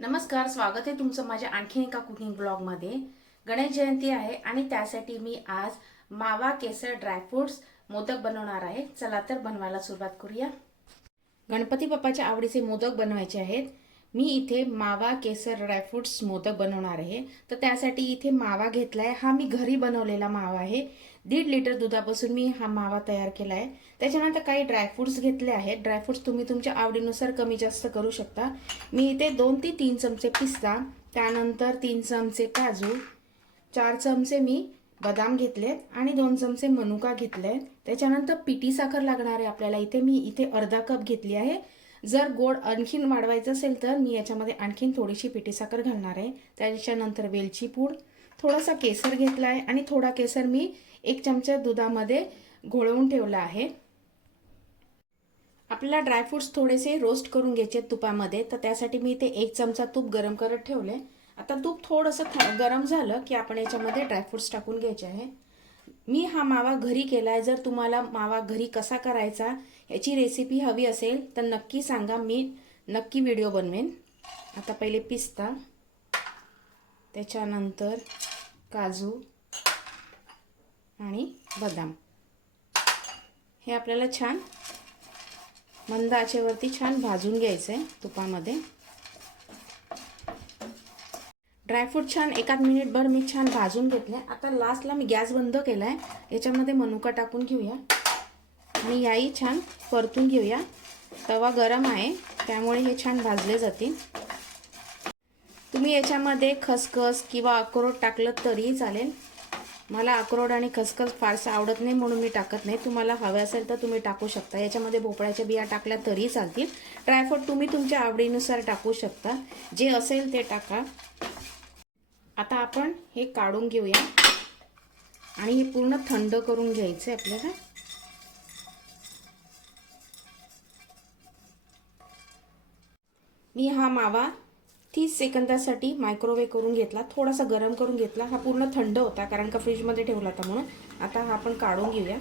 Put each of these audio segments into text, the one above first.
नमस्कार स्वागत आहे तुमचं माझ्या आणखीन एका कुकिंग ब्लॉगमध्ये गणेश जयंती आहे आणि त्यासाठी मी आज मावा केसर ड्रायफ्रुट्स मोदक बनवणार आहे. चला तर बनवायला सुरुवात करूया. गणपती बाप्पाच्या आवडीचे मोदक बनवायचे आहेत. मी इथे मावा केसर ड्रायफ्रूट्स मोदक बनवणार आहे. तर त्यासाठी इथे मावा घेतला आहे हा मी घरी बनवलेला मावा आहे. दीड लिटर दुधापासून मी हा मावा तयार केला आहे त्याच्यानंतर काही ड्रायफ्रूट्स घेतले आहेत. ड्रायफ्रुट्स तुम्ही तुमच्या आवडीनुसार कमी जास्त करू शकता. मी इथे दोन ते तीन चमचे पिस्ता त्यानंतर तीन चमचे काजू चार चमचे मी बदाम घेतलेत आणि दोन चमचे मनुका घेतले त्याच्यानंतर पिटी साखर लागणार आहे आपल्याला. इथे मी इथे अर्धा कप घेतली आहे. जर गोड आणखीन वाढवायचं असेल तर मी याच्यामध्ये आणखीन थोडीशी पिठी साखर घालणार आहे. त्याच्यानंतर वेलची पूड थोडासा केसर घेतला आहे आणि थोडा केसर मी एक चमचा दुधामध्ये घोळवून ठेवला आहे. आपल्याला ड्रायफ्रूट्स थोडेसे रोस्ट करून घ्यायचे तुपामध्ये तर त्यासाठी मी ते एक चमचा तूप गरम करत ठेवले आता तूप थोडंसं गरम झालं की आपण याच्यामध्ये ड्रायफ्रुट्स टाकून घ्यायचे आहे. मी हा मावा घरी केला आहे जर तुम्हाला मावा घरी कसा करायचा याची रेसिपी हवी असेल तर नक्की सांगा. मी नक्की व्हिडिओ बनवेन. आता पहिले पिस्ता त्याच्यानंतर काजू आणि बदाम. हे आपल्याला छान मंद आचेवरती छान भाजून घ्यायचं आहे तुपामध्ये. ड्रायफ्रूट छान एकाच मिनिटभर मी छान भाजून घेतले आता लास्टला मी गॅस बंद केला आहे याच्यामध्ये मनुका टाकून घेऊया. आणि याही छान परतून घेऊया. तवा गरम आहे त्यामुळे हे छान भाजले जातील. तुम्ही याच्यामध्ये खसखस किंवा अक्रोड टाकलं तरीही चालेल. मला अक्रोड आणि खसखस फारसं आवडत नाही म्हणून मी टाकत नाही. तुम्हाला हवे असेल तर तुम्ही टाकू शकता. याच्यामध्ये भोपळ्याच्या बिया टाकल्या तरीही चालतील. ड्रायफ्रूट तुम्ही तुमच्या आवडीनुसार टाकू शकता. जे असेल ते टाका. आता आपण हे काढून घेऊया. आणि हे पूर्ण थंड करून घ्यायचं आहे आपल्याला. मी हा मावा तीस सेकंदासाठी मायक्रोवेव्ह करून घेतला. थोडासा गरम करून घेतला. हा पूर्ण थंड होता कारण का फ्रीजमध्ये ठेवला होता म्हणून. आता हा आपण काढून घेऊया.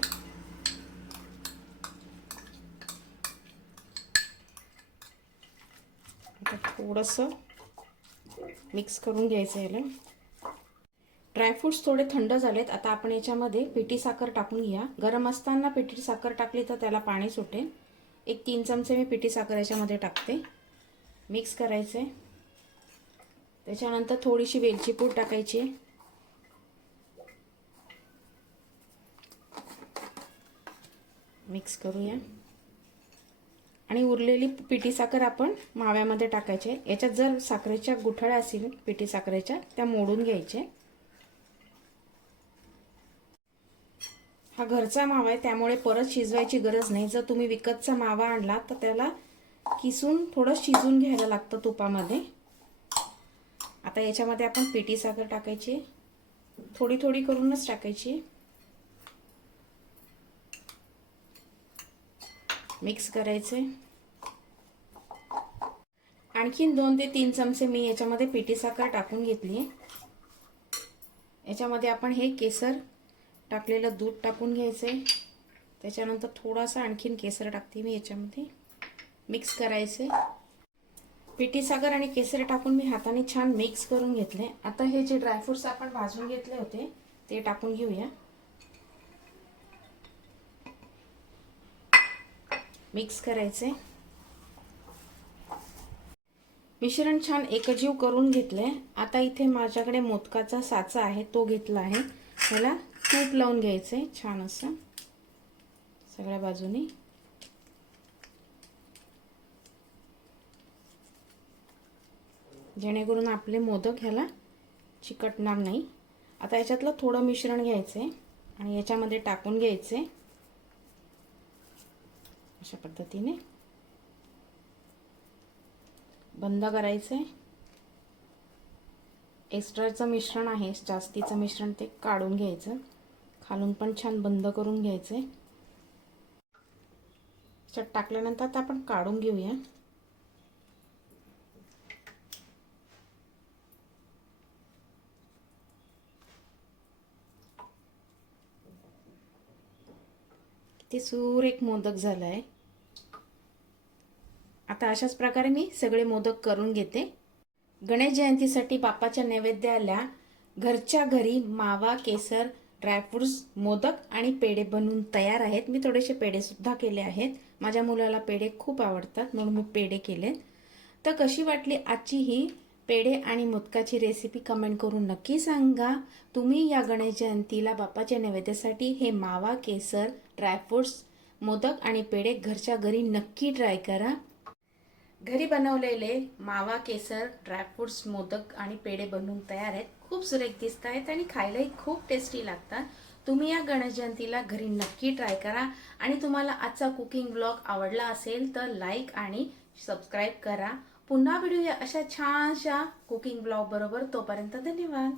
आता थोडंसं मिक्स करून घ्यायचं याला. ड्रायफ्रुट्स थोडे थंड झालेत आता आपण याच्यामध्ये पिठी साखर टाकून घ्या. गरम असताना पिठी साखर टाकली तर त्याला पाणी सुटेल. एक तीन चमचे मी पिठी साखर याच्यामध्ये टाकते. मिक्स करायचे. त्याच्यानंतर थोडीशी वेलची पूड टाकायची. मिक्स करूया. आणि उरलेली पिठी साखर आपण माव्यामध्ये टाकायचे याच्यात जर साखरेच्या गुठळ्या असतील पिठी साखरेच्या त्या मोडून घ्यायचे. हा घरचा मावा आहे त्यामुळे परत शिजवायची गरज नाही. जर तुम्ही विकतचा मावा आणला तर त्याला किसून थोडं शिजून घ्यायला लागतं तुपामध्ये. आता याच्यामध्ये आपण पिठी साखर टाकायची. थोडी थोडी करूनच टाकायची. मिक्स करायचे. आणखीन दोन ते तीन चमचे मी याच्यामध्ये पिठी साखर टाकून घेतली. याच्यामध्ये आपण हे केसर टाकलेलं दूध टाकून घ्यायचे त्याच्यानंतर थोडासा आणखीन केसर टाकते मी याच्यामध्ये. मिक्स करायचे पिठी साखर आणि केसर टाकून मी हाताने छान मिक्स करून घेतले आता हे जे ड्रायफ्रुट्स आपण भाजून घेतले होते ते टाकून घेऊया. मिक्स करायचे मिश्रण छान एकजीव करून घेतले आता इथे माझ्याकडे मोदकाचा साचा आहे तो घेतला आहे. मला तूप लावून घ्यायचं आहे छान असं. सगळ्या बाजूनी. जेणेकरून आपले मोदक ह्याला चिकटणार नाही. आता याच्यातलं थोडं मिश्रण घ्यायचं आहे आणि याच्यामध्ये टाकून घ्यायचे अशा पद्धतीने. बंद करायचं आहे एक्स्ट्राचं मिश्रण आहे जास्तीचं मिश्रण ते काढून घ्यायचं. खालून पण छान बंद करून घ्यायचं. आहे त्याच्यात टाकल्यानंतर आता आपण काढून घेऊया. ते सूर एक मोदक झाला आहे आता अशाच प्रकारे मी सगळे मोदक करून घेते. गणेश जयंतीसाठी बाप्पाच्या नैवेद्याला घरच्या घरी मावा केसर ड्रायफ्रुट्स मोदक आणि पेढे बनवून तयार आहेत. मी थोडेसे पेढेसुद्धा केले आहेत. माझ्या मुलाला पेढे खूप आवडतात म्हणून मी पेढे केले तर कशी वाटली आजची ही पेढे आणि मोदकाची रेसिपी कमेंट करून नक्की सांगा. तुम्ही या गणेश जयंतीला बापाच्या नैवेद्यासाठी हे मावा केसर ड्रायफ्रूट्स मोदक आणि पेढे घरच्या घरी नक्की ट्राय करा. घरी बनवलेले मावा केसर ड्रायफ्रूट्स मोदक आणि पेढे बनवून तयार आहेत. खूप सुरेख दिसत आहेत आणि खायलाही खूप टेस्टी लागतात. तुम्ही या गणेश जयंतीला घरी नक्की ट्राय करा. आणि तुम्हाला आजचा कुकिंग ब्लॉग आवडला असेल तर लाईक आणि सबस्क्राईब करा. पुन्हा भेटूया अशा छानशा कुकिंग ब्लॉग बरोबर. तोपर्यंत धन्यवाद.